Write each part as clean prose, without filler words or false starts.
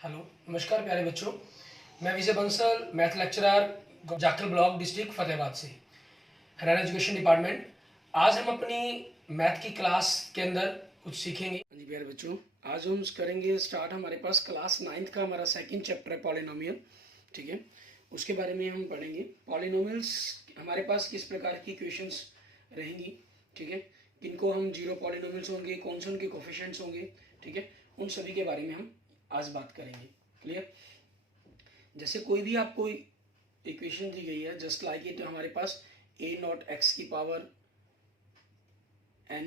Hello, नमस्कार प्यारे बच्चों। मैं Vijay Bansal, math lecturer, Jakhal block, district Fatehabad से, हरियाणा एजुकेशन डिपार्टमेंट। आज हम अपनी मैथ की क्लास के अंदर कुछ सीखेंगे। हाँ जी प्यारे बच्चों, आज हम करेंगे स्टार्ट। हमारे पास क्लास 9th का हमारा सेकंड चैप्टर है पॉलिनोमियल, ठीक है। उसके बारे में हम पढ़ेंगे। पॉलिनोमियल्स हमारे पास किस प्रकार की इक्वेशंस रहेंगी, ठीक है। किनको हम जीरो पॉलिनोमियल्स होंगे, कौन से उनके कोफिशिएंट्स होंगे, ठीक है। उन सभी के बारे में हम आज बात करेंगे। क्लियर। जैसे कोई भी आपको इक्वेशन दी गई है, जस्ट लाइक इट, हमारे पास ए नॉट एक्स की power N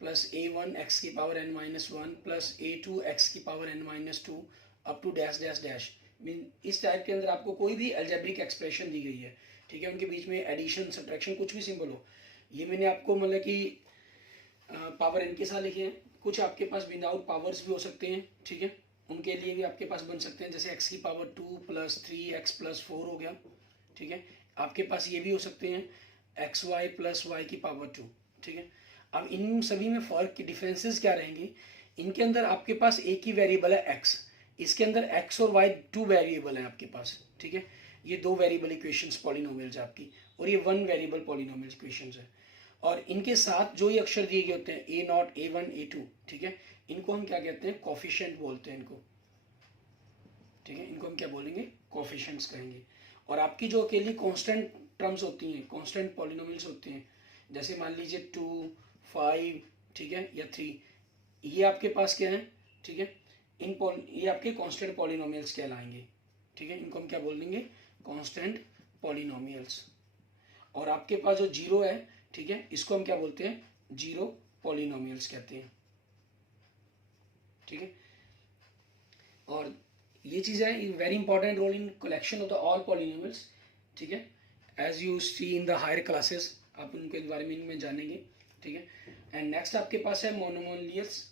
plus A one X की power N minus one plus A two X की power N minus two up to dash dash dash. Mean इस type के अंदर आपको कोई भी अलजेब्रिक एक्सप्रेशन दी गई है, ठीक है। उनके बीच में एडिशन, सब्ट्रैक्शन, कुछ भी सिंबल हो। ये मैंने आपको मतलब कि पावर एन के साथ लिखे हैं। कुछ आपके पास विदाउट पावर्स भी हो सकते हैं, ठीक है। उनके लिए भी आपके पास बन सकते हैं, जैसे एक्स की पावर 2 प्लस 3 एक्स प्लस 4 हो गया, ठीक है। आपके पास ये भी हो सकते हैं एक्स वाई प्लस वाई की पावर 2, ठीक है। अब इन सभी में फ़र्क की डिफरेंसेस क्या रहेंगे। इनके अंदर आपके पास एक ही वेरिएबल है एक्स, इसके अंदर एक्स और वाई 2 वेरिएबल है आपके पास, ठीक है। ये 2 वेरिएबल इक्वेशंस पॉलिनोमियल्स है आपकी, और ये 1 वेरिएबल पॉलिनोमियल इक्वेशंस है। और इनके साथ जो ये अक्षर दिए गए होते हैं A naught, A one, A two, ठीक है, इनको हम क्या कहते हैं, कोफिशिएंट बोलते हैं इनको, ठीक है। इनको हम क्या बोलेंगे, कोफिशिएंट्स कहेंगे। और आपकी जो अकेली कांस्टेंट टर्म्स होती हैं, कांस्टेंट पॉलिनोमियल्स होते हैं, जैसे मान लीजिए 2, 5, ठीक है, या 3, ये आपके पास क्या है, ठीक है। ये आपके कांस्टेंट पॉलिनोमियल्स कहलाएंगे, ठीक है। इनको हम क्या बोल देंगे, कांस्टेंट पॉलिनोमियल्स। और आपके पास जो जीरो है, ठीक है, इसको हम क्या बोलते हैं, जीरो पॉलिनोमियल्स कहते हैं, ठीक है। और ये चीज़ है, very important role in collection of the all polynomials, ठीक है। As you see in the higher classes, आप उनके बारे में इनमें जानेंगे, ठीक है। एंड नेक्स्ट आपके पास है मोनोमियल्स,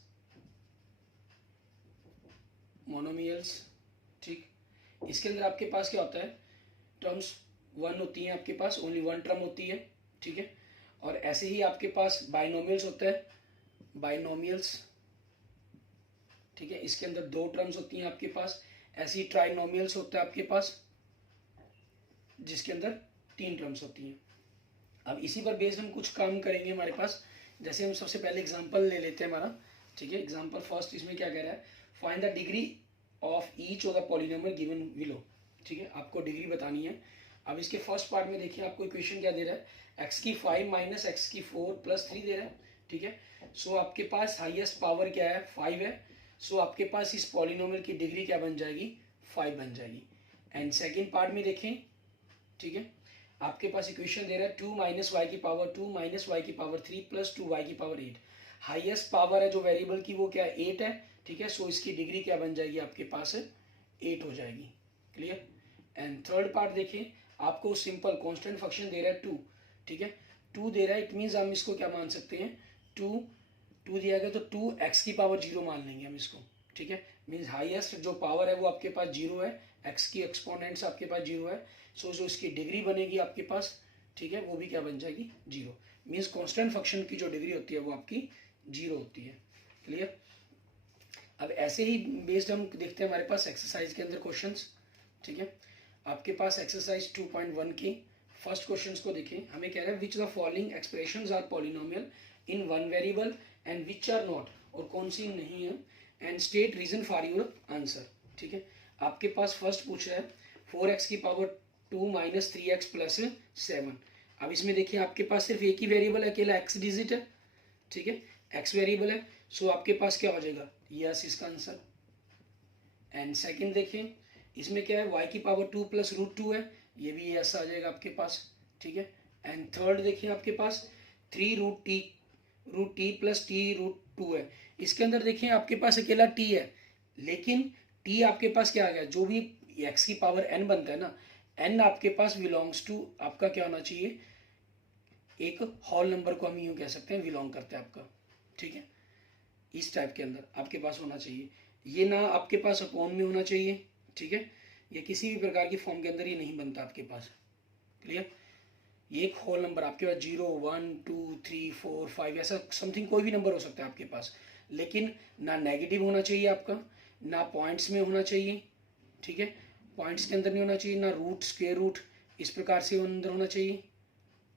मोनोमियल्स, ठीक। इसके अंदर आपके पास क्या होता है, टर्म्स 1 होती हैं आपके पास, ओनली 1 टर्म होती है, ठीक है। और ऐसे ही आपके पास बाइनोमियल्स होता है, बाइनोमियल्स, ठीक है। इसके अंदर 2 टर्म्स होती हैं आपके पास। ऐसे ही ट्राइनोमियल्स होता है आपके पास, जिसके अंदर 3 टर्म्स होती हैं। अब इसी पर बेस्ड हम कुछ काम करेंगे हमारे पास। जैसे हम सबसे पहले एग्जांपल ले लेते हैं हमारा, ठीक है। एग्जांपल फर्स्ट, इसमें क्या कह रहा है, find the degree of each of the polynomial given below, ठीक है। आपको डिग्री बतानी है। अब इसके फर्स्ट पार्ट में देखिए, आपको इक्वेशन क्या दे रहा है, एक्स की 5 माइनस एक्स की 4 प्लस 3 दे रहा है, ठीक है। सो आपके पास हाईएस्ट पावर क्या है, 5 है। सो आपके पास इस पॉलिनोमियल की डिग्री क्या बन जाएगी, 5 बन जाएगी। एंड सेकेंड पार्ट में देखें, ठीक है, आपके पास इक्वेशन दे रहा है 2 माइनस वाई की पावर 2 माइनस वाई की पावर 3 प्लस 2 वाई की पावर 8। हाईएस्ट पावर है जो वेरिएबल की, वो क्या है, 8 है, ठीक है। सो इसकी डिग्री क्या बन जाएगी आपके पास, 8 हो जाएगी। क्लियर। एंड थर्ड पार्ट देखिए, आपको सिंपल कांस्टेंट फंक्शन दे रहा है 2, ठीक है। 2 दे रहा है, इट मीन्स हम इसको क्या मान सकते हैं, 2 दिया गया तो 2 एक्स की पावर 0 मान लेंगे हम इसको, ठीक है। मीन्स हाईएस्ट जो पावर है वो आपके पास 0 है, एक्स की एक्सपोनेंट्स आपके पास 0 है। सो जो इसकी डिग्री बनेगी आपके पास, ठीक है, वो भी क्या बन जाएगी, 0। मीन्स कांस्टेंट फंक्शन की जो डिग्री होती है वो आपकी 0 होती है। क्लियर। अब ऐसे ही बेस्ड हम देखते हैं हमारे पास एक्सरसाइज के अंदर क्वेश्चंस, ठीक है। आपके पास एक्सरसाइज 2.1 के फर्स्ट क्वेश्चंस को देखें। हमें कह रहा है which the following expressions are polynomial in one variable and which are not, और कौन सी नहीं है, and state reason for your answer, ठीक है। आपके पास फर्स्ट पूछ रहा है 4x की पावर 2 माइनस 3x प्लस 7। अब इसमें देखिए आपके पास सिर्फ एक ही वेरिएबल है, अकेला x डिजिट है, ठीक है, x वेरिएबल है। सो आपके पास क्या हो जाएगा, यस इसका आंसर। एंड सेकंड देखिए, इसमें क्या है, y की पावर 2 प्लस रूट 2 है, ये भी यस आ जाएगा आपके पास, ठीक है। एंड थर्ड देखिए आपके पास 3 root T plus T root 2 है। इसके अंदर देखिए आपके पास अकेला t है, लेकिन t आपके पास क्या आ गया, जो भी x की पावर n बनता है ना, n आपके पास बिलोंग्स टू आपका क्या होना चाहिए, एक होल नंबर को हम यूँ कह सकते हैं बिलोंग करते हैं आपका, ठीक है। इस टाइप के अंदर आपके पास होना चाहिए, ये ना आपके पास अपॉन में होना चाहिए, ठीक है। ये किसी भी प्रकार की फॉर्म के अंदर ये नहीं बनता आपके पास। क्लियर। ये एक होल नंबर आपके पास 0, 1, 2, 3, 4, 5 ऐसा समथिंग कोई भी नंबर हो सकता है आपके पास, लेकिन ना नेगेटिव होना चाहिए आपका, ना पॉइंट्स में होना चाहिए, ठीक है, पॉइंट्स के अंदर नहीं होना चाहिए, ना रूट स्क्वायर रूट इस प्रकार से अंदर होना चाहिए,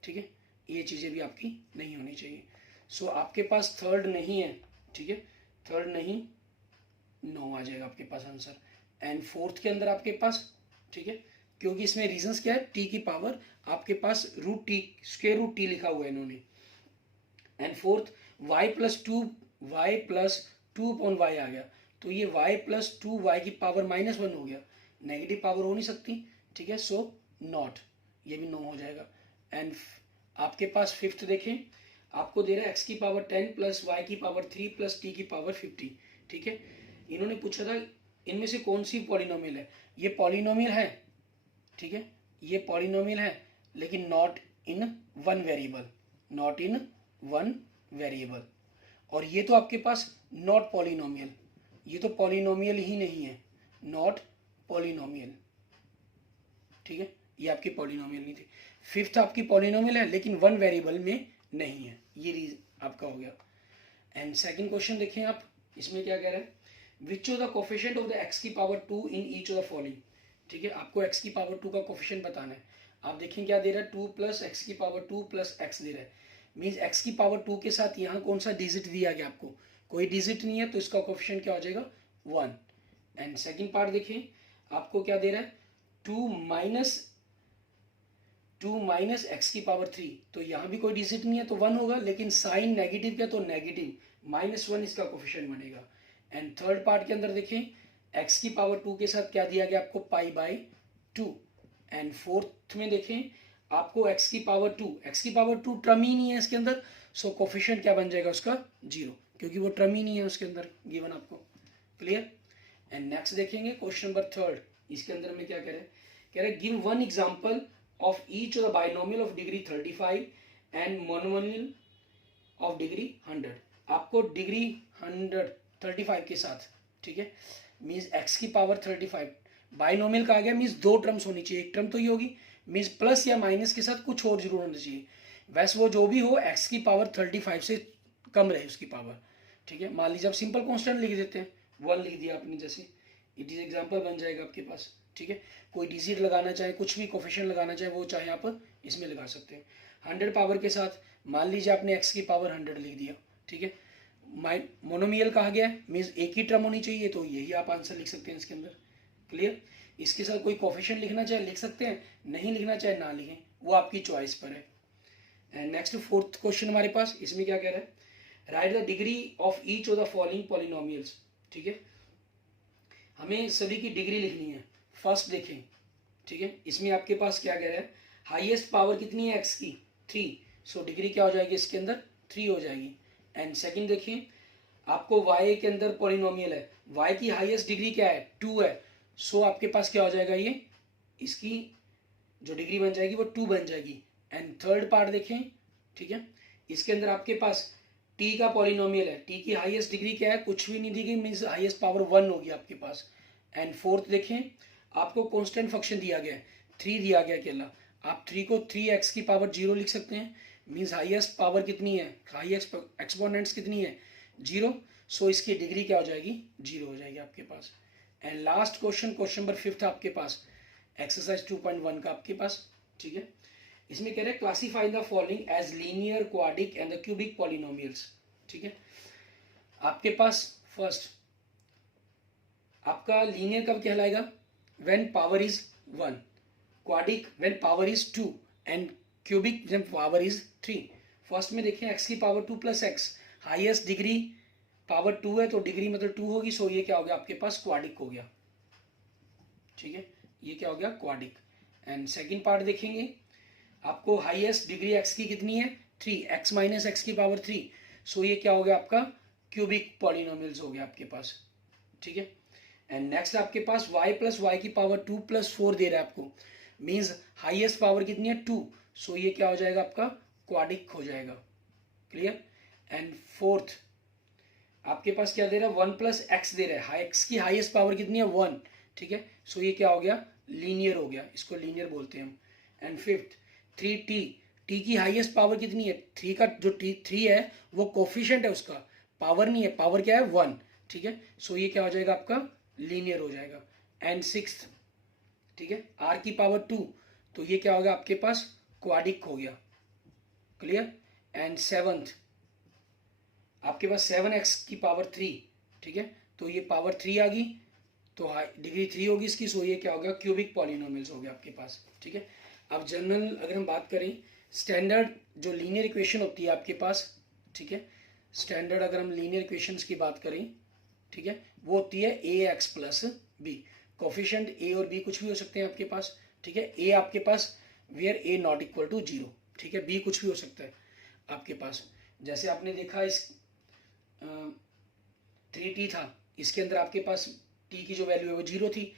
ठीक है, ये चीज़ें भी आपकी नहीं होनी चाहिए। सो आपके पास थर्ड नहीं है, ठीक है, थर्ड नहीं, 9 आ जाएगा आपके पास आंसर। एंड फोर्थ के अंदर आपके पास, ठीक है, क्योंकि इसमें रीजंस क्या है, टी की पावर आपके पास root T square root T लिखा हुआ है इन्होंने। And fourth Y plus two upon Y आ गया, तो ये y प्लस टू वाई की पावर -1 हो गया, नेगेटिव पावर हो नहीं सकती, ठीक है, सो नॉट, ये भी 9 हो जाएगा। एंड आपके पास फिफ्थ देखें, आपको दे रहा है x की पावर 10 प्लस वाई की पावर 3 प्लस t की पावर 50, ठीक है, इन्होंने पूछा था इनमें से कौन सी पॉलिनोमियल है, ये पॉलिनोमियल है, ठीक है, ये पॉलिनोमियल है लेकिन not in one variable, not in one variable, और ये तो आपके पास नॉट पॉलिनोमियल, ये तो पॉलिनोमियल ही नहीं है, नॉट पॉलिनोमियल, ठीक है, ये आपकी पॉलिनोमियल नहीं थी। फिफ्थ आपकी पॉलिनोमियल है लेकिन वन वेरिएबल में नहीं है, ये रीजन आपका हो गया। एंड सेकंड क्वेश्चन देखें आप, इसमें क्या कह रहा है, which of the coefficient of the x की power 2 in each of the following, ठीक है, आपको x की पावर 2 का कोफिशिएंट बताना है। आप देखें क्या दे रहा है, 2 प्लस एक्स की पावर 2 प्लस एक्स दे रहा है, मीन्स x की पावर 2 के साथ यहाँ कौन सा डिजिट दिया गया आपको, कोई डिजिट नहीं है, तो इसका कोफिशिएंट क्या हो जाएगा, 1। एंड सेकंड पार्ट देखिए, आपको क्या दे रहा है, 2 माइनस एक्स की पावर 3, तो यहाँ भी कोई डिजिट नहीं है तो 1 होगा, लेकिन साइन नेगेटिव का तो नेगेटिव, -1 इसका कोफिशिएंट बनेगा। एंड थर्ड पार्ट के अंदर देखें, x की पावर 2 के साथ क्या दिया गया आपको, π/2। एंड फोर्थ में देखें, आपको x की पावर 2 टर्म ही नहीं है इसके अंदर, सो कोफिशिएंट क्या बन जाएगा उसका, 0, क्योंकि वो टर्म ही नहीं है उसके अंदर गिवन आपको, क्लियर। एंड नेक्स्ट देखेंगे क्वेश्चन नंबर थर्ड, इसके अंदर में क्या कह रहे हैं, give one example of each of the binomial of degree 35 and monomial of degree 100, आपको डिग्री 135 के साथ, ठीक है, मीन्स x की पावर 35, बाइनोमियल का आ गया, मीन्स 2 टर्म्स होनी चाहिए, एक टर्म तो ही होगी, मीन्स प्लस या माइनस के साथ कुछ और जरूर होना चाहिए, वैसे वो जो भी हो x की पावर 35 से कम रहे उसकी पावर, ठीक है। मान लीजिए आप सिंपल कॉन्स्टेंट लिख देते हैं, 1 लिख दिया आपने, जैसे इट इज एग्जाम्पल बन जाएगा आपके पास, ठीक है, कोई डिजिट लगाना चाहे, कुछ भी कोफिशिएंट लगाना चाहे, वो चाहे आप इसमें लगा सकते हैं। 100 पावर के साथ मान लीजिए आपने x की पावर 100 लिख दिया, ठीक है, मोनोमियल कहा गया है, मीन्स एक ही टर्म होनी चाहिए, तो यही आप आंसर लिख सकते हैं इसके अंदर, क्लियर। इसके साथ कोई कोफिशिएंट लिखना चाहे लिख सकते हैं, नहीं लिखना चाहे ना लिखें, वो आपकी चॉइस पर है। एंड नेक्स्ट फोर्थ क्वेश्चन हमारे पास, इसमें क्या कह रहा है, right the degree of each of the following polynomials, ठीक है, हमें सभी की डिग्री लिखनी है। फर्स्ट देखें, ठीक है, इसमें आपके पास क्या कह रहा है, हाईएस्ट पावर कितनी है x की, 3, सो डिग्री क्या हो जाएगी इसके अंदर, 3 हो जाएगी। एंड सेकंड देखिए, आपको y के अंदर पॉलिनोमियल है, y की हाईएस्ट डिग्री क्या है, 2 है, सो आपके पास क्या हो जाएगा, ये इसकी जो डिग्री बन जाएगी वो 2 बन जाएगी। एंड थर्ड पार्ट देखें, ठीक है, इसके अंदर आपके पास t का पॉलिनोमियल है, t की हाईएस्ट डिग्री क्या है, कुछ भी नहीं दी गई, मीन्स हाईएस्ट पावर 1 होगी आपके पास। एंड फोर्थ देखें, आपको कांस्टेंट फंक्शन दिया गया है, 3 दिया गया अकेला, आप 3 को 3x की पावर 0 लिख सकते हैं, मीन्स हाईएस्ट पावर कितनी है, हाईएस्ट एक्सपोनेंट्स कितनी है, 0, सो इसकी डिग्री क्या हो जाएगी, 0 हो जाएगी आपके पास। And last question, question number 5 आपके पास, एक्सरसाइज 2.1 का आपके पास, ठीक है, इसमें कह रहे हैं classify the following as linear, quadratic and the cubic polynomials, ठीक है, आपके पास फर्स्ट आपका लीनियर कब कहलाएगा, when power is 1, quadratic when power is 2 and cubic when power is 3। First में देखें, x की power 2 plus X, highest degree power 2 है, तो डिग्री मतलब 2 होगी, सो ये क्या हो गया आपके पास, क्वाड्रिक हो गया, ठीक है, ये क्या हो गया, क्वाड्रिक। एंड सेकंड पार्ट देखेंगे, आपको हाईएस्ट डिग्री x की कितनी है, 3, x माइनस एक्स की पावर 3, सो ये क्या हो गया आपका, क्यूबिक पॉलिनोमियल्स हो गया आपके पास, ठीक है। एंड नेक्स्ट आपके पास y प्लस वाई की पावर 2 प्लस 4 दे रहा है आपको, मीन्स हाईएस्ट पावर कितनी है, 2, सो ये क्या हो जाएगा आपका, क्वाड्रिक हो जाएगा, क्लियर। एंड फोर्थ आपके पास क्या दे रहा है, 1 प्लस एक्स दे रहा है, x की हाईएस्ट पावर कितनी है, 1, ठीक है, सो ये क्या हो गया, लीनियर हो गया, इसको लीनियर बोलते हैं हम। एंड फिफ्थ 3t, t की हाईएस्ट पावर कितनी है, 3 का जो 3 है वो कोफिशिएंट है उसका, पावर नहीं है, पावर क्या है, 1, ठीक है। सो ये क्या हो जाएगा आपका, लीनियर हो जाएगा। एंड सिक्स्थ, ठीक है, आर की पावर 2, तो ये क्या होगा आपके पास, क्वाडिक हो गया, क्लियर। एंड सेवंथ आपके पास 7x की पावर 3, ठीक है, तो ये पावर 3 आ गई, तो डिग्री 3 होगी इसकी, सो ये क्या होगा, क्यूबिक पॉलिनोमियल्स हो गया आपके पास, ठीक है। अब जनरल अगर हम बात करें, स्टैंडर्ड जो लीनियर इक्वेशन होती है आपके पास, ठीक है, स्टैंडर्ड अगर हम लीनियर इक्वेशंस की बात करें, ठीक है, वो होती है A x plus B. Coefficient ए और बी कुछ भी हो सकते हैं आपके पास, ठीक है। ए आपके पास where A not equal to 0, ठीक है। बी कुछ भी हो सकता है आपके पास, जैसे आपने देखा इस 3t था, इसके अंदर आपके पास t की जो वैल्यू है वो 0 थी।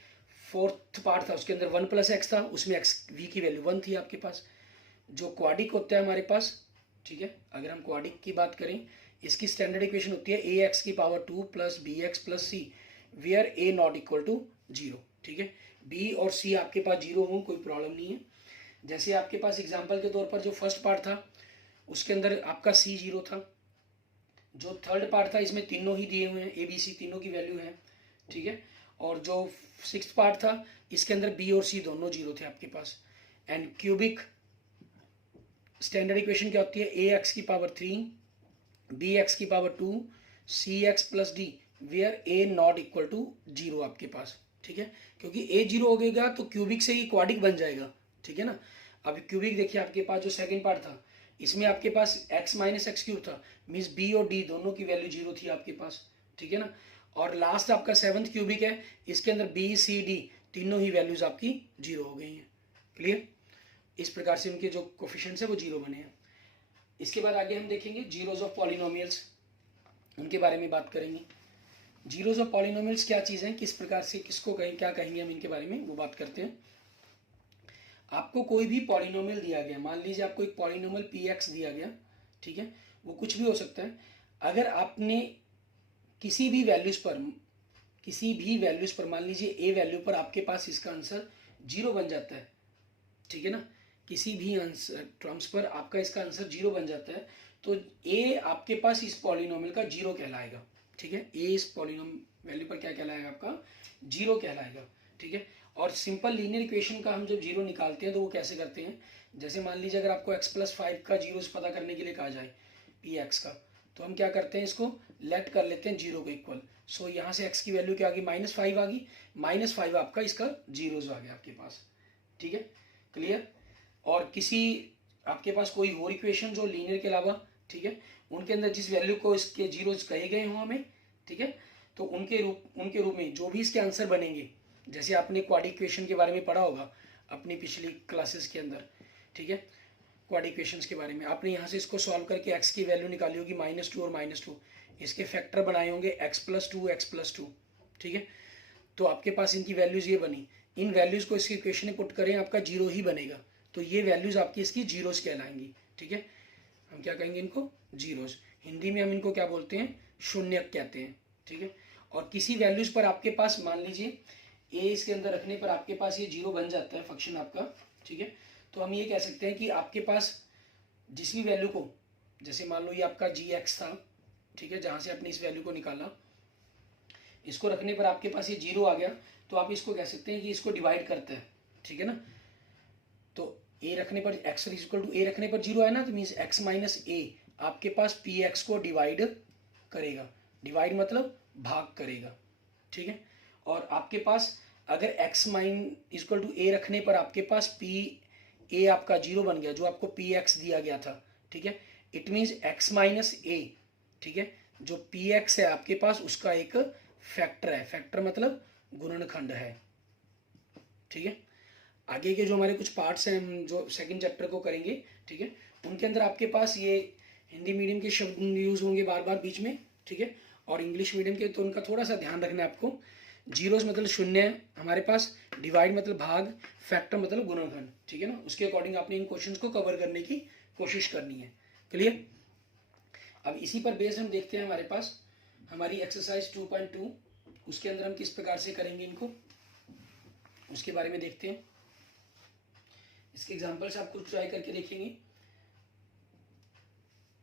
फोर्थ पार्ट था उसके अंदर 1 + x था, उसमें x v की वैल्यू 1 थी आपके पास। जो क्वाडिक होता है हमारे पास, ठीक है, अगर हम क्वाडिक की बात करें, इसकी स्टैंडर्ड इक्वेशन होती है ए एक्स की power 2 + B X + C where A not equal to 0, ठीक है। बी और सी आपके पास 0 हो, कोई प्रॉब्लम नहीं है। जैसे आपके पास एग्जाम्पल के तौर पर जो फर्स्ट पार्ट था उसके अंदर आपका सी 0 था, जो थर्ड पार्ट था इसमें तीनों ही दिए हुए हैं, ए बी सी तीनों की वैल्यू है, ठीक है। और जो सिक्स्थ पार्ट था इसके अंदर बी और सी दोनों 0 थे आपके पास। एंड क्यूबिक स्टैंडर्ड इक्वेशन क्या होती है, ए एक्स की पावर 3 बी एक्स की power 2 C X + D where A not equal to 0 आपके पास, ठीक है। क्योंकि ए 0 हो गएगा तो क्यूबिक से ही क्वाडिक बन जाएगा, ठीक है ना। अब क्यूबिक देखिए आपके पास जो सेकंड पार्ट था इसमें आपके पास x - x³ था, मीन्स बी और डी दोनों की वैल्यू 0 थी आपके पास, ठीक है ना। और लास्ट आपका 7th क्यूबिक है, इसके अंदर बी सी डी तीनों ही वैल्यूज आपकी 0 हो गई हैं, क्लियर। इस प्रकार से उनके जो कोफिशिएंट्स है वो 0 बने हैं। इसके बाद आगे हम देखेंगे जीरोज ऑफ पॉलिनोमियल्स, उनके बारे में बात करेंगे। जीरोज ऑफ पॉलिनोमियल्स क्या चीज़ है, किस प्रकार से, किसको कहें, क्या कहेंगे हम इनके बारे में वो बात करते हैं। आपको कोई भी पॉलिनोमियल दिया गया, मान लीजिए आपको एक पॉलिनोमियल पी एक्स दिया गया, ठीक है, वो कुछ भी हो सकता है। अगर आपने किसी भी वैल्यूज पर मान लीजिए ए वैल्यू पर आपके पास इसका आंसर 0 बन जाता है, ठीक है ना, किसी भी आंसर टर्म्स पर आपका इसका आंसर 0 बन जाता है, तो ए आपके पास इस पॉलिनोमियल का 0 कहलाएगा, ठीक है। ए इस पॉलिनोमियल वैल्यू पर क्या कहलाएगा, आपका 0 कहलाएगा, ठीक है। और सिंपल लीनियर इक्वेशन का हम जब 0 निकालते हैं तो वो कैसे करते हैं, जैसे मान लीजिए अगर आपको x + 5 का 0 पता करने के लिए कहा जाए पी एक्स का, तो हम क्या करते हैं, इसको लेट कर लेते हैं 0 को इक्वल। सो यहाँ से x की वैल्यू क्या आ गई, -5 आ गई, -5 आपका इसका 0 आ गया आपके पास, ठीक है, क्लियर। और किसी आपके पास कोई और इक्वेशन जो लीनियर के अलावा, ठीक है, उनके अंदर जिस वैल्यू को इसके 0 कहे गए हों हमें, ठीक है, तो उनके रूप में जो भी इसके आंसर बनेंगे, जैसे आपने क्वाड्रिक इक्वेशन के बारे में पढ़ा होगा अपनी पिछली क्लासेस के अंदर, ठीक है, क्वाड्रिक इक्वेशंस के बारे में आपने यहाँ से इसको सॉल्व करके x की वैल्यू निकाली होगी -2 और -2, इसके फैक्टर बनाए होंगे x + 2 x + 2, ठीक है। तो आपके पास इनकी वैल्यूज़ ये बनी, इन वैल्यूज़ को इसकी इक्वेशन में पुट करें आपका 0 ही बनेगा, तो ये वैल्यूज़ आपकी इसकी जीरोस कहलाएंगी, ठीक है। हम क्या कहेंगे इनको, जीरोस। हिंदी में हम इनको क्या बोलते हैं, शून्यक कहते हैं, ठीक है। और किसी वैल्यूज़ पर आपके पास मान लीजिए ए इसके अंदर रखने पर आपके पास ये 0 बन जाता है फंक्शन आपका, ठीक है। तो हम ये कह सकते हैं कि आपके पास जिस भी वैल्यू को, जैसे मान लो ये आपका g(x) था, ठीक है, जहाँ से आपने इस वैल्यू को निकाला, इसको रखने पर आपके पास ये 0 आ गया, तो आप इसको कह सकते हैं कि इसको डिवाइड करता है, ठीक है ना। तो a रखने पर x = a रखने पर 0 है ना, तो मीन्स x - a आपके पास px को डिवाइड करेगा, डिवाइड मतलब भाग करेगा, ठीक है। और आपके पास अगर x = a रखने पर आपके पास a आपका 0 बन गया, जो आपको px दिया गया था, ठीक है, इट मीन्स x - a, ठीक है, जो px है आपके पास उसका एक फैक्टर है, फैक्टर मतलब गुणनखंड है, ठीक है। आगे के जो हमारे कुछ पार्ट्स हैं, हम जो सेकंड चैप्टर को करेंगे, ठीक है, उनके अंदर आपके पास ये हिंदी मीडियम के शब्द यूज़ होंगे बार बार बीच में, ठीक है, और इंग्लिश मीडियम के तो उनका थोड़ा सा ध्यान रखना है आपको। जीरोस मतलब शून्य है हमारे पास, डिवाइड मतलब भाग, फैक्टर मतलब गुणनखंड, ठीक है ना, उसके अकॉर्डिंग आपने इन क्वेश्चंस को कवर करने की कोशिश करनी है, क्लियर। अब इसी पर बेस्ड हम देखते हैं हमारे पास हमारी एक्सरसाइज 2.2, उसके अंदर हम किस प्रकार से करेंगे इनको, उसके बारे में देखते हैं। इसके एग्जाम्पल्स आप कुछ ट्राई करके देखेंगे।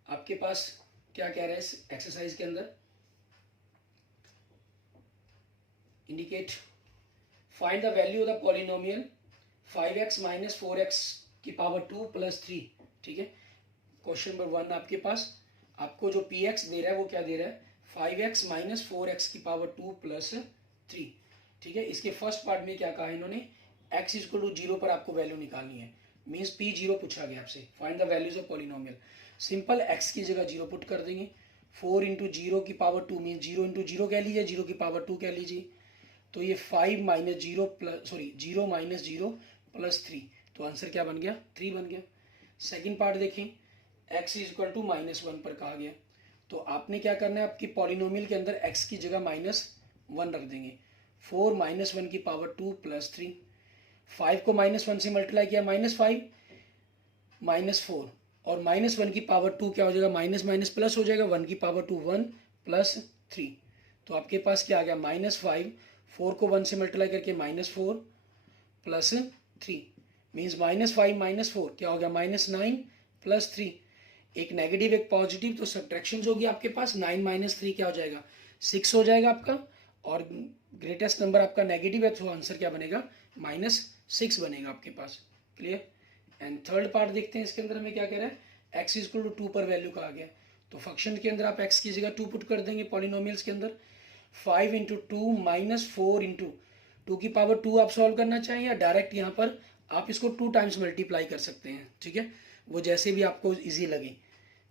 आपके पास क्या कह रहा है इस एक्सरसाइज के अंदर, indicate find the value of the polynomial 5x minus 4x की पावर 2 प्लस 3। ठीक है, क्वेश्चन नंबर 1 आपके पास, आपको जो पी एक्स दे रहा है वो क्या दे रहा है, 5x माइनस 4x की पावर 2 प्लस 3। ठीक है, इसके फर्स्ट पार्ट में क्या कहा है इन्होंने, x इक्वल टू 0 पर आपको वैल्यू निकालनी है, मीन्स p0 पूछा गया आपसे, find the values of polynomial. Simple x की जगह 0 पुट कर देंगे, 4 इंटू 0 की पावर 2 मीन्स 0 इंटू 0 कह लीजिए, 0 की पावर 2 कह लीजिए, तो ये 5 माइनस 0 प्लस 0 माइनस 0 प्लस 3, तो आंसर क्या बन गया, 3 बन गया। सेकेंड पार्ट देखें, x इक्वल टू -1 पर कहा गया, तो आपने क्या करना है, आपकी पॉलिनोमियल के अंदर x की जगह -1 रख देंगे, 4 माइनस 1 की पावर 2 प्लस 3, 5 को -1 से मल्टीप्लाई किया, -5 -4 और -1 की पावर 2 क्या हो जाएगा, माइनस माइनस प्लस हो जाएगा, 1 की पावर 2 1 प्लस 3, तो आपके पास क्या आ गया, -5, 4 को 1 से मल्टीप्लाई करके -4 प्लस 3, मीन्स -5 -4 क्या हो गया, -9 प्लस 3, एक नेगेटिव एक पॉजिटिव, तो सब्ट्रैक्शन होगी आपके पास, 9 माइनस 3 क्या हो जाएगा, 6 हो जाएगा आपका, और ग्रेटेस्ट नंबर आपका नेगेटिव है, तो आंसर क्या बनेगा, -6 बनेगा आपके पास। क्लियर। एंड थर्ड पार्ट देखते हैं, इसके अंदर हमें क्या कह रहा है, x इक्वल टू 2 पर वैल्यू कहा गया, तो फंक्शन के अंदर आप x की जगह 2 पुट कर देंगे, पॉलिनोमियल्स के अंदर 5 इंटू 2 माइनस 4 इंटू 2 की पावर 2 आप सॉल्व करना चाहें, या डायरेक्ट यहाँ पर आप इसको 2 टाइम्स मल्टीप्लाई कर सकते हैं। ठीक है, वो जैसे भी आपको इजी लगे,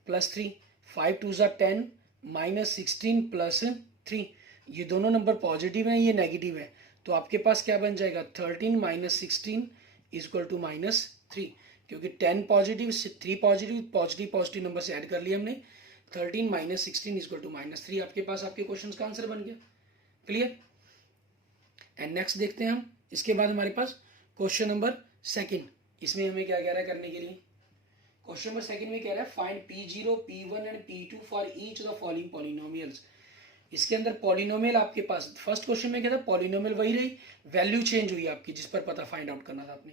प्लस 3, 5 2 ज़ा 10 माइनस 16 प्लस 3, ये दोनों नंबर पॉजिटिव हैं, ये नेगेटिव है, तो आपके पास क्या बन जाएगा, 13 माइनस 16 इक्वल टू -3, क्योंकि 10 positive 3 positive positive positive number से ऐड कर लिया हमने, 13 माइनस 16 इक्वल टू -3, आपके पास आपके क्वेश्चन का आंसर बन गया। क्लियर। एंड नेक्स्ट देखते हैं हम, इसके बाद हमारे पास क्वेश्चन नंबर सेकंड, इसमें हमें क्या कह रहा है करने के लिए, क्वेश्चन नंबर सेकंड में कह रहा है find p0 p1 and p2 for each of the following polynomials. इसके अंदर पॉलिनोमियल आपके पास, फर्स्ट क्वेश्चन में क्या था, पॉलिनोमियल वही रही, वैल्यू चेंज हुई आपकी, जिस पर पता फाइंड आउट करना था आपने।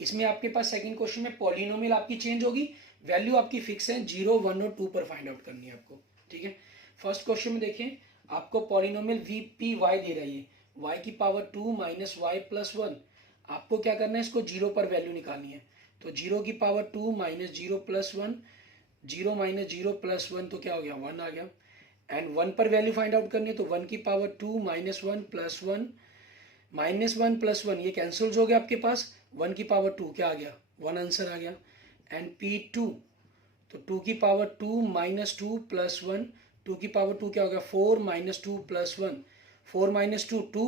इसमें आपके पास सेकंड क्वेश्चन में पॉलिनोमियल आपकी चेंज होगी, वैल्यू आपकी फिक्स है, 0 1 और 2 पर फाइंड आउट करनी है आपको। ठीक है, फर्स्ट क्वेश्चन में देखें, आपको polynomial V P why they रही है, वाई की पावर 2 माइनस वाई प्लस 1, आपको क्या करना है, इसको 0 पर वैल्यू निकालनी है, तो 0 की power 2 minus 0 plus 1, 0 minus 0 plus 1, तो क्या हो गया, 1 आ गया। एंड 1 पर वैल्यू फाइंड आउट करनी है, तो 1 की पावर 2 माइनस 1 प्लस 1, -1 प्लस 1 ये कैंसिल हो गया आपके पास, 1 की पावर 2 क्या आ गया, 1 आंसर आ गया। एंड P2, तो 2 की पावर 2 माइनस 2 प्लस 1, 2 की पावर 2 क्या हो गया, 4 माइनस 2 प्लस 1, 4 माइनस 2 2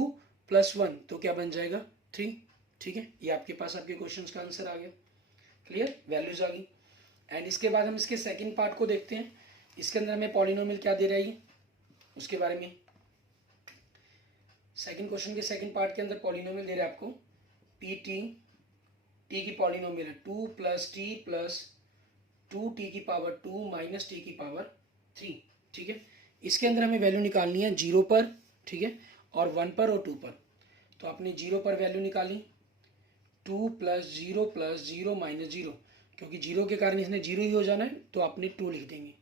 प्लस 1, तो क्या बन जाएगा, 3। ठीक है, ये आपके पास आपके क्वेश्चन का आंसर आ गया। क्लियर, वैल्यूज आ गई। एंड इसके बाद हम इसके सेकंड पार्ट को देखते हैं, इसके अंदर हमें पॉलिनोमियल क्या दे रहा है उसके बारे में। सेकंड क्वेश्चन के सेकंड पार्ट के अंदर पॉलिनोमियल दे रहा है आपको पी टी, टी की पॉलिनोमियल है 2 प्लस टी प्लस 2t की पावर 2 माइनस टी की पावर 3। ठीक है, इसके अंदर हमें वैल्यू निकालनी है 0 पर, ठीक है, और 1 पर और 2 पर, तो आपने 0 पर वैल्यू निकाली, 2 प्लस 0 माइनस 0, क्योंकि 0 के कारण इसने 0 ही हो जाना है, तो आपने 2 लिख देंगे।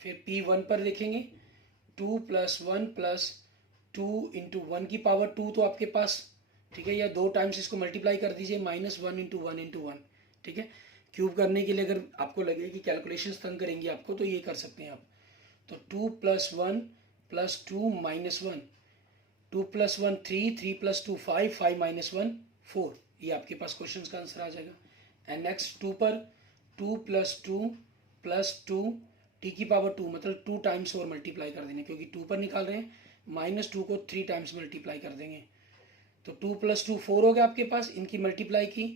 फिर P1 पर लिखेंगे 2 प्लस 1 प्लस 2 इंटू 1 की पावर 2, तो आपके पास, ठीक है, या 2 टाइम्स इसको मल्टीप्लाई कर दीजिए, -1 इंटू 1 इंटू 1। ठीक है, क्यूब करने के लिए अगर आपको लगे कि कैलकुलेशंस तंग करेंगी आपको, तो ये कर सकते हैं आप, तो 2 plus 1 plus 2 minus 1, 2 plus 1 3, 3 plus 2 5, 5 minus 1 4, ये आपके पास क्वेश्चन का आंसर आ जाएगा। एंड नेक्स्ट 2 पर 2 प्लस 2 टी की पावर 2, मतलब 2 टाइम्स और मल्टीप्लाई कर देंगे, क्योंकि 2 पर निकाल रहे हैं, -2 को 3 टाइम्स मल्टीप्लाई कर देंगे, तो 2 प्लस 2 4 हो गया आपके पास, इनकी मल्टीप्लाई की,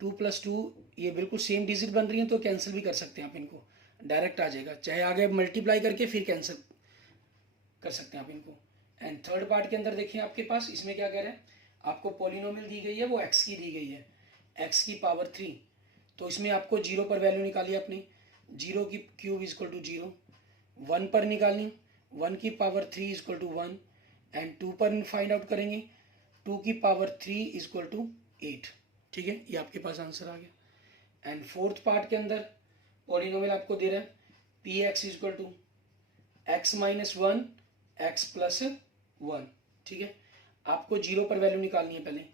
2 प्लस 2 ये बिल्कुल सेम डिजिट बन रही है, तो कैंसिल भी कर सकते हैं आप इनको, डायरेक्ट आ जाएगा, चाहे आगे मल्टीप्लाई करके फिर कैंसिल कर सकते हैं आप इनको। एंड थर्ड पार्ट के अंदर देखिए आपके पास, इसमें क्या कह रहे हैं, आपको पॉलिनोमियल दी गई है, वो x की दी गई है, x की पावर 3, तो इसमें आपको 0 पर वैल्यू निकाली अपनी, 0 की क्यूब इक्वल टू 0, 1 पर निकालनी, 1 की पावर 3 इक्वल टू 1, एंड 2 पर फाइंड आउट करेंगे, 2 की पावर 3 इक्वल टू 8। ठीक है, ये आपके पास आंसर आ गया। एंड फोर्थ पार्ट के अंदर पॉलिनोमियल आपको दे रहा है P x equal to X minus 1 X plus 1। ठीक है, आपको जीरो पर वैल्यू निकालनी है पहले।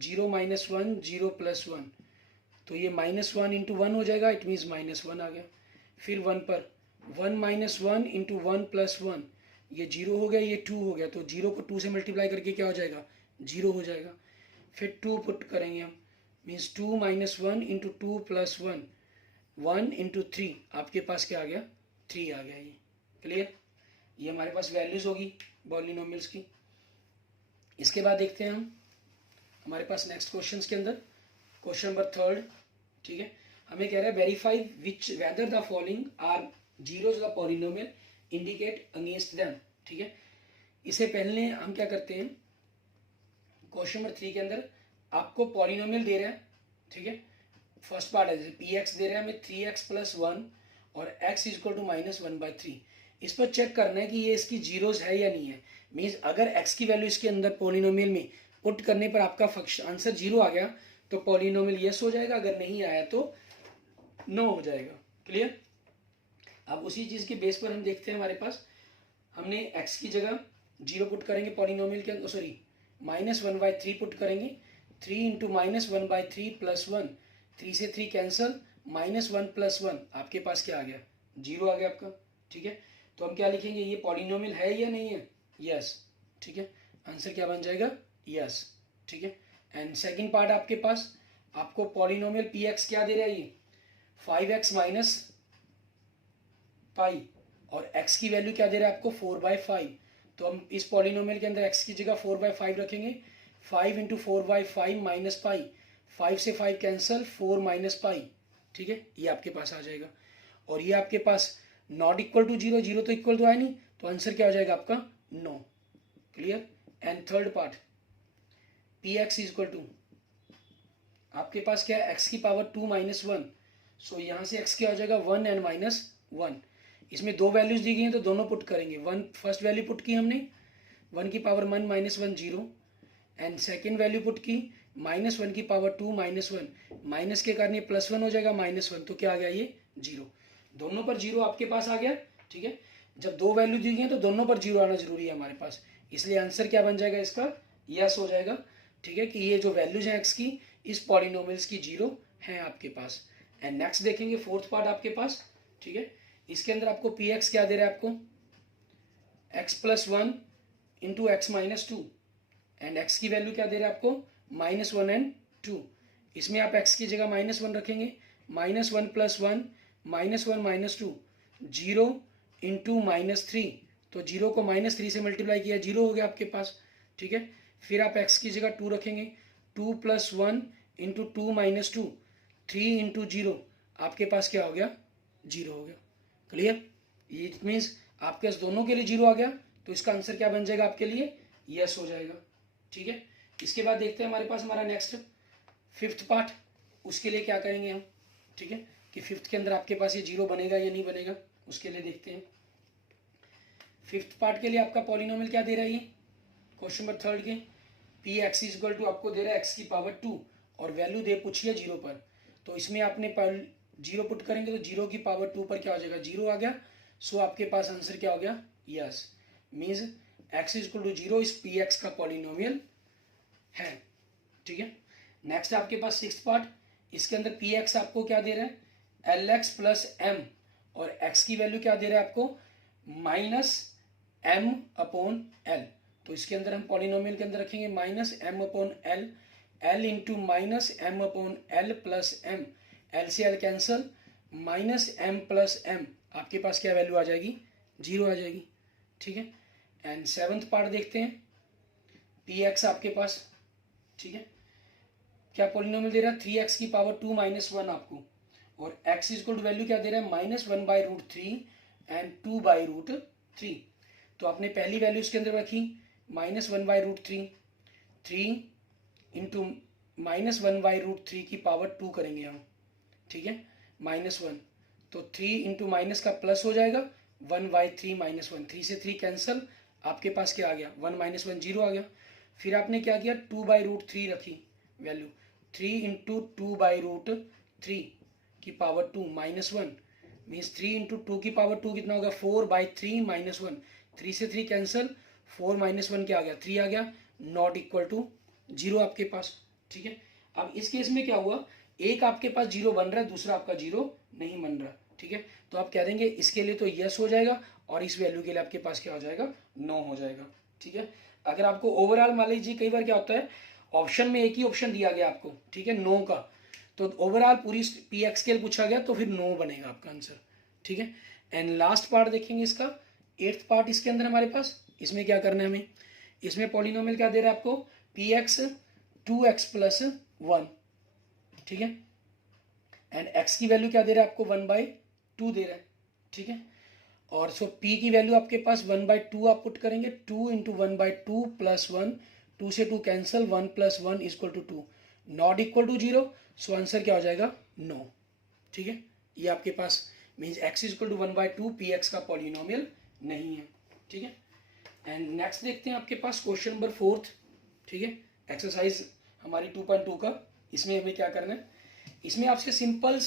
0 माइनस 1 0 प्लस 1, तो ये -1 इंटू 1 हो जाएगा, इट मीन्स -1 आ गया। फिर 1 पर 1 माइनस 1 इंटू 1 प्लस 1, ये 0 हो गया, ये 2 हो गया, तो 0 को 2 से मल्टीप्लाई करके क्या हो जाएगा, 0 हो जाएगा। फिर 2 पुट करेंगे हम, means 2 minus 1 into 2 plus 1, 1 into 3, आपके पास क्या आ गया, 3 आ गया। ये क्लियर, ये हमारे पास वैल्यूज होगी पॉलिनोमियल्स की। इसके बाद देखते हैं हम हमारे पास नेक्स्ट क्वेश्चन के अंदर, क्वेश्चन नंबर 3, ठीक है। हमें कह रहा है verify which whether the following are zeroes the polynomial indicate against them, ठीक है। इसे पहले हम क्या करते हैं, क्वेश्चन नंबर 3 के अंदर आपको पॉलिनोमियल दे रहा है, ठीक है। फर्स्ट पार्ट है, जैसे पी एक्स दे रहा है हमें 3x प्लस 1 और x इक्वल टू -1/3। इस पर चेक करना है कि ये इसकी जीरोज है या नहीं है। मीन्स अगर x की वैल्यू इसके अंदर पॉलिनोमियल में पुट करने पर आपका आंसर 0 आ गया तो पॉलिनोमियल यस हो जाएगा, अगर नहीं आया तो नो हो जाएगा। क्लियर। अब उसी चीज़ के बेस पर हम देखते हैं, हमारे पास हमने x की जगह 0 पुट करेंगे पॉलिनोमियल के अंदर, सॉरी -1/3 पुट करेंगे। 3 इंटू -1/3 प्लस 1, 3 से 3 कैंसल, -1 प्लस 1, आपके पास क्या आ गया, 0 आ गया आपका, ठीक है। तो हम क्या लिखेंगे, ये पॉलिनोमियल है या नहीं है, यस, ठीक है। आंसर क्या बन जाएगा, यस, ठीक है। एंड सेकंड पार्ट आपके पास, आपको पॉलिनोमियल पी एक्स क्या दे रहा है, ये 5x माइनस पाई, और x की वैल्यू क्या दे रहा है आपको, 4/5। तो हम इस पॉलिनोमियल के अंदर x की जगह 4/5 रखेंगे। 5 इंटू 4/5 माइनस पाई, 5 से 5 कैंसल, 4 माइनस पाई, ठीक है, ये आपके पास आ जाएगा। और ये आपके पास नॉट इक्वल टू 0, 0 तो इक्वल तो है नहीं, तो आंसर क्या हो जाएगा आपका, no. Clear. And third part, p x equal to, आपके पास क्या है, x की पावर 2 माइनस 1, सो यहाँ से x क्या हो जाएगा, 1 एंड -1। इसमें दो वैल्यूज दी गई हैं तो दोनों पुट करेंगे। 1 फर्स्ट वैल्यू पुट की हमने, 1 की power 1 -1 0, and second value put की -1 की पावर 2 -1, माइनस के कारण ये +1 हो जाएगा, -1, तो क्या आ गया, ये 0। दोनों पर 0 आपके पास आ गया, ठीक है। जब दो वैल्यू दी गई हैं तो दोनों पर 0 आना जरूरी है हमारे पास, इसलिए आंसर क्या बन जाएगा इसका, यस हो जाएगा, ठीक है, कि ये जो वैल्यूज हैं x की, इस पॉलिनोमियल्स की 0 हैं आपके पास। एंड नेक्स्ट देखेंगे फोर्थ पार्ट आपके पास, ठीक है। इसके अंदर आपको पी एक्स क्या दे रहा है, आपको x plus 1 into x minus 2, and x की वैल्यू क्या दे रहा है आपको, -1 एंड 2। इसमें आप x की जगह -1 रखेंगे, -1 प्लस 1, -1 -2, 0 इंटू -3, तो 0 को -3 से मल्टीप्लाई किया, 0 हो गया आपके पास, ठीक है। फिर आप x की जगह 2 रखेंगे, 2 प्लस 1 इंटू 2 माइनस 2, 3 इंटू 0, आपके पास क्या हो गया, 0 हो गया। क्लियर। ये इट मीन्स आपके पास दोनों के लिए 0 आ गया, तो इसका आंसर क्या बन जाएगा आपके लिए, यस हो जाएगा, ठीक है। इसके बाद देखते हैं हमारे पास हमारा नेक्स्ट फिफ्थ पार्ट, उसके लिए क्या करेंगे हम, ठीक है, कि फिफ्थ के अंदर आपके पास ये 0 बनेगा या नहीं बनेगा, उसके लिए देखते हैं। फिफ्थ पार्ट के लिए आपका पॉलिनोमियल क्या दे रहा है, ये क्वेश्चन नंबर 3 के, पी एक्स इक्वल टू आपको दे रहा है x की पावर 2 और वैल्यू दे पूछी है 0 पर, तो इसमें आपने 0 पुट करेंगे तो 0 की पावर 2 पर क्या हो जाएगा, 0 आ गया। सो आपके पास आंसर क्या हो गया, yes, means x equal to 0 इस पी एक्स का पॉलिनोमियल है, ठीक है। नेक्स्ट आपके पास सिक्स्थ पार्ट, इसके अंदर पी एक्स आपको क्या दे रहा है, LX प्लस m, और x की वैल्यू क्या दे रहा है आपको, -m/l। तो इसके अंदर हम पॉलिनोमियल के अंदर रखेंगे -m/l, l into -m/l plus m, l से l cancel, -m plus m, आपके पास क्या वैल्यू आ जाएगी, 0 आ जाएगी, ठीक है। एंड सेवंथ पार्ट देखते हैं, पी एक्स आपके पास, ठीक है, क्या पॉलिनोमियल दे रहा है, 3x की पावर 2 -1 आपको, और x इक्वल टू वैल्यू क्या दे रहा है, -1/√3 एंड 2/√3। तो आपने पहली वैल्यू इसके अंदर रखी -1/√3, 3 इंटू -1/√3 की पावर 2 करेंगे हम, ठीक है, -1, तो 3 इंटू माइनस का प्लस हो जाएगा, 1/3 -1, 3 से 3 कैंसल, आपके पास क्या आ गया, 1 -1 0 आ गया। फिर आपने क्या किया, 2/√3 रखी वैल्यू, 3 इंटू 2/√3 की पावर 2 -1, मीन्स 3 इंटू 2 की पावर 2 कितना होगा, 4/3 -1, 3 से 3 कैंसल, 4 -1 क्या आ गया, 3 आ गया। नॉट इक्वल टू 0 आपके पास, ठीक है। अब इस केस में क्या हुआ, एक आपके पास 0 बन रहा है, दूसरा आपका 0 नहीं बन रहा, ठीक है। तो आप कह देंगे इसके लिए तो यस हो जाएगा और इस वैल्यू के लिए आपके पास क्या हो जाएगा, नो हो जाएगा, ठीक है। अगर आपको ओवरऑल मान लीजिए कई बार क्या होता है, ऑप्शन में एक ही ऑप्शन दिया गया आपको, ठीक है, नो का, तो ओवरऑल पूरी पी एक्स स्केल पूछा गया तो फिर नो बनेगा आपका आंसर, ठीक है। एंड लास्ट पार्ट देखेंगे इसका, 8th पार्ट इसके अंदर हमारे पास, इसमें क्या करना है हमें, इसमें पॉलिनोमियल क्या दे रहा है आपको, पी एक्स 2x प्लस 1, ठीक है, एंड x की वैल्यू क्या दे रहा है आपको 1/2 दे रहा है, ठीक है। और सो p की वैल्यू आपके पास 1/2 आप पुट करेंगे, 2 इंटू 1/2 प्लस 1, 2 से 2 cancel, 1 plus 1 equal to 2, not equal to 0, so answer क्या हो जाएगा, नो, ठीक है। ये आपके पास means x equal to 1/2 px का पॉलिनोमियल नहीं है, ठीक है। एंड नेक्स्ट देखते हैं आपके पास क्वेश्चन नंबर 4, ठीक है, एक्सरसाइज हमारी 2.2 का। इसमें हमें क्या करना है, इसमें आपसे सिंपल्स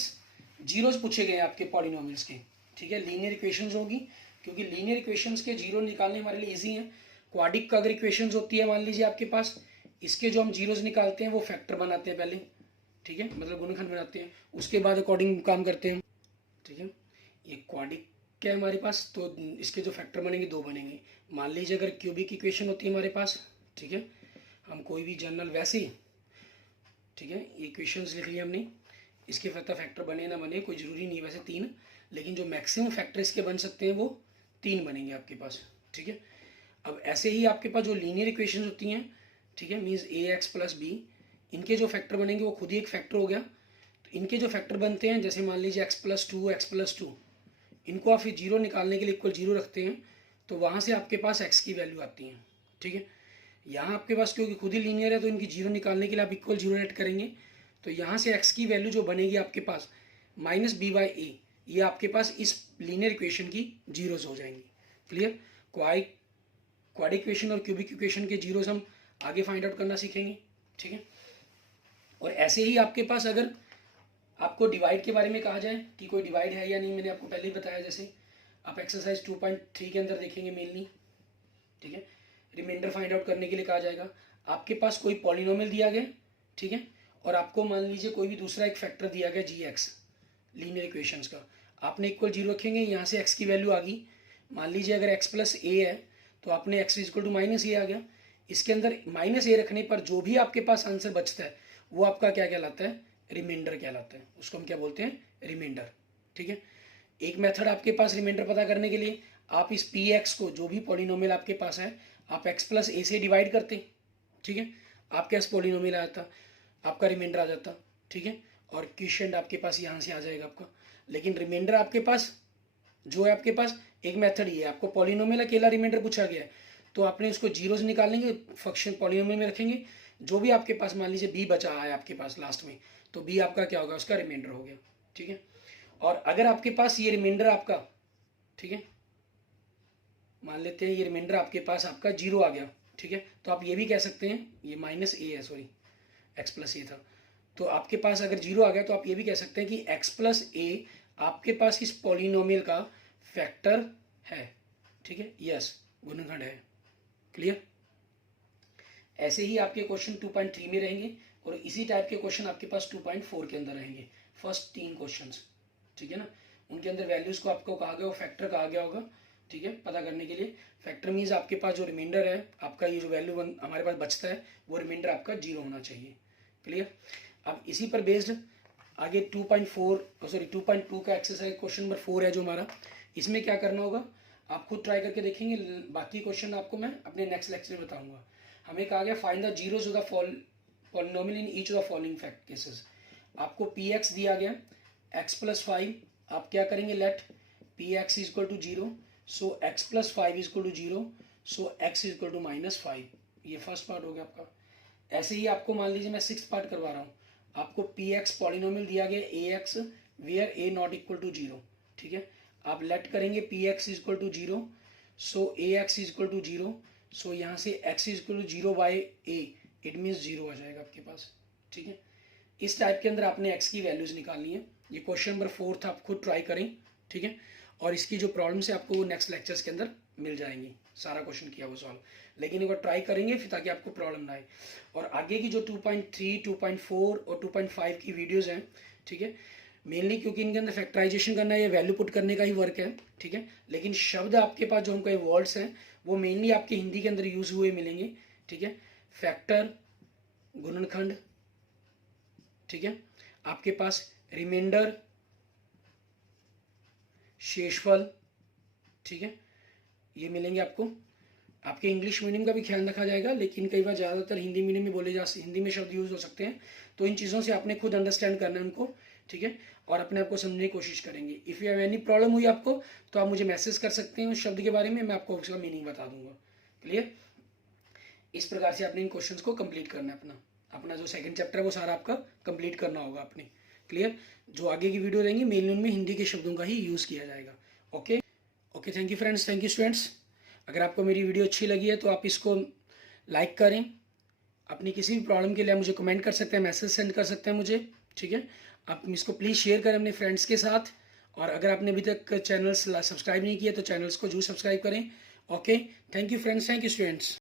जीरोस पूछे गए हैं आपके पॉलिनोमियल्स के, ठीक है। लीनियर इक्वेशंस होगी, क्योंकि लीनियर इक्वेशंस के जीरो निकालने हमारे लिए इजी हैं। क्वाड्रिक का अगर इक्वेशंस होती है मान लीजिए आपके पास, इसके जो हम जीरोस निकालते हैं वो फैक्टर बनाते हैं पहले, ठीक है, मतलब गुणनखंड बनाते हैं, उसके बाद अकॉर्डिंग काम करते हैं, ठीक है। ये क्वाड्रिक क्या है हमारे पास, तो इसके जो फैक्टर बनेंगे 2 बनेंगे। मान लीजिए अगर क्यूबिक इक्वेशन होती है हमारे पास, ठीक है, हम कोई भी जनरल वैसे ही, ठीक है, इक्वेशंस लिख लिया हमने, इसके फैक्टर बने ना बने कोई ज़रूरी नहीं, वैसे 3, लेकिन जो मैक्सिमम फैक्टर इसके बन सकते हैं वो 3 बनेंगे आपके पास, ठीक है। अब ऐसे ही आपके पास जो लीनियर इक्वेशंस होती हैं, ठीक है, मीन्स ए एक्स प्लस बी, इनके जो फैक्टर बनेंगे वो खुद ही एक फैक्टर हो गया। तो इनके जो फैक्टर बनते हैं, जैसे मान लीजिए x प्लस टू, इनको आप फिर 0 निकालने के लिए इक्वल 0 रखते हैं, तो वहाँ से आपके पास x की वैल्यू आती है, ठीक है। यहाँ आपके पास क्योंकि खुद ही लीनियर है तो इनकी 0 निकालने के लिए आप इक्वल 0 ऐड करेंगे, तो यहाँ से x की वैल्यू जो बनेगी आपके पास -b/a, ये आपके पास इस लीनियर इक्वेशन की जीरोस हो जाएंगी। क्लियर, क्वाड इक्वेशन और क्यूबिक इक्वेशन के जीरोस हम आगे फाइंड आउट करना सीखेंगे, ठीक है। और ऐसे ही आपके पास अगर आपको डिवाइड के बारे में कहा जाए कि कोई डिवाइड है या नहीं, मैंने आपको पहले ही बताया, जैसे आप एक्सरसाइज 2.3 के अंदर देखेंगे मेनली, ठीक है, रिमाइंडर फाइंड आउट करने के लिए कहा जाएगा। आपके पास कोई पॉलिनोमियल दिया गया, ठीक है, और आपको मान लीजिए कोई भी दूसरा एक फैक्टर दिया गया gx लीनियर इक्वेशंस का, आपने इक्वल 0 रखेंगे, यहाँ से x की वैल्यू आ गई, मान लीजिए अगर x प्लस ए है तो आपने x इक्वल टू -a आ गया, इसके अंदर -a रखने पर जो भी आपके पास आंसर बचता है वो आपका क्या कहलाता है, रिमाइंडर कहलाता है, उसको हम क्या बोलते हैं, रिमाइंडर, ठीक है। एक मेथड आपके पास रिमाइंडर पता करने के लिए, आप इस पी एक्स को जो भी पॉलिनोमियल आपके पास है आप x प्लस ए से डिवाइड करते, ठीक है, आपके पास पॉलिनोमियल आ जाता, आपका रिमाइंडर आ जाता, ठीक है, और क्वोशिएंट आपके पास यहाँ से आ जाएगा आपका। लेकिन रिमाइंडर आपके पास जो है, आपके पास एक मेथड ये है, आपको पॉलिनोमियल अकेला रिमाइंडर पूछा गया है तो आपने उसको जीरोस निकालेंगे, फंक्शन पॉलिनोमियल में रखेंगे, जो भी आपके पास मान लीजिए b बचा है आपके पास लास्ट में, तो b आपका क्या होगा, उसका रिमाइंडर हो गया, ठीक है। और अगर आपके पास ये रिमाइंडर आपका, ठीक है, मान लेते हैं ये रिमाइंडर आपके पास आपका 0 आ गया, ठीक है, तो आप ये भी कह सकते हैं, ये -a है, सॉरी x प्लस ए था, तो आपके पास अगर 0 आ गया तो आप ये भी कह सकते हैं कि x प्लस ए आपके पास इस पॉलिनोमियल का फैक्टर है, ठीक है, यस, गुणनखंड है। क्लियर, ऐसे ही आपके क्वेश्चन 2.3 में रहेंगे और इसी टाइप के क्वेश्चन आपके पास 2.4 के अंदर रहेंगे, फर्स्ट 3 क्वेश्चंस, ठीक है ना, उनके अंदर वैल्यूज को आपको कहा गया, वो फैक्टर कहा गया होगा, ठीक है, पता करने के लिए। फैक्टर मीन्स आपके पास जो रिमाइंडर है आपका, ये जो वैल्यू हमारे पास बचता है वो रिमाइंडर आपका 0 होना चाहिए। क्लियर, अब इसी पर बेस्ड आगे 2.2 का एक्सरसाइज क्वेश्चन नंबर 4 है जो हमारा, इसमें क्या करना होगा आप खुद ट्राई करके देखेंगे, बाकी क्वेश्चन आपको मैं अपने नेक्स्ट लेक्चर में बताऊंगा। हमें कहा गया find the zeroes of the polynomial in each of the following fact cases. आपको पी एक्स दिया गया x प्लस 5, आप क्या करेंगे, let p x is equal to 0, so x plus 5 is equal to 0, so x is equal to -5, ये first part हो गया आपका। ऐसे ही आपको मान लीजिए मैं 6th पार्ट करवा रहा हूँ, आपको पी एक्स पॉलिनोमियल दिया गया A X where A not equal to 0, ठीक है, आप लेट करेंगे P x is equal to 0, so A X is equal to 0, so यहाँ से x is equal to 0 by A, it means 0 आ जाएगा आपके पास, ठीक है। इस टाइप के अंदर आपने x की वैल्यूज निकालनी है। ये क्वेश्चन नंबर 4 था, आप खुद ट्राई करें, ठीक है, और इसकी जो प्रॉब्लम्स है आपको नेक्स्ट लेक्चर्स के अंदर मिल जाएंगी, सारा क्वेश्चन किया वो सॉल्व। लेकिन एक बार ट्राई करेंगे फिर, ताकि आपको प्रॉब्लम ना आए। और आगे की जो 2.3, 2.4 और 2.5 की वीडियोज़ हैं, ठीक है, मेनली क्योंकि इनके अंदर फैक्टराइजेशन करना है, वैल्यू पुट करने का ही वर्क है, ठीक है। लेकिन शब्द आपके पास जो हमको वर्ड्स हैं वो मेनली आपके हिंदी के अंदर यूज हुए मिलेंगे, ठीक है। फैक्टर, गुणनखंड, ठीक है, आपके पास रिमाइंडर, शेषफल, ठीक है, ये मिलेंगे आपको। आपके इंग्लिश मीडियम का भी ख्याल रखा जाएगा, लेकिन कई बार ज़्यादातर हिंदी मीडियम में हिंदी में शब्द यूज़ हो सकते हैं, तो इन चीज़ों से आपने खुद अंडरस्टैंड करना है उनको, ठीक है, और अपने आप को समझने की कोशिश करेंगे। If you have any problem हुई आपको, तो आप मुझे मैसेज कर सकते हैं उस शब्द के बारे में, मैं आपको उसका मीनिंग बता दूंगा। क्लियर? इस प्रकार से आपने इन क्वेश्चंस को कंप्लीट करना है। अपना जो सेकंड चैप्टर है वो सारा आपका कंप्लीट करना होगा आपने। क्लियर? जो आगे की वीडियो रहेंगी मेनली उनमें हिंदी के शब्दों का ही यूज़ किया जाएगा। Okay okay, thank you friends, thank you students. अगर आपको मेरी वीडियो अच्छी लगी है तो आप इसको लाइक करें। अपनी किसी भी प्रॉब्लम के लिए आप मुझे कमेंट कर सकते हैं, मैसेज सेंड कर सकते हैं मुझे, ठीक है। आप इसको प्लीज़ शेयर करें अपने फ्रेंड्स के साथ। और अगर आपने अभी तक चैनल्स सब्सक्राइब नहीं किया तो चैनल्स को जरूर सब्सक्राइब करें। Okay, thank you friends, thank you students.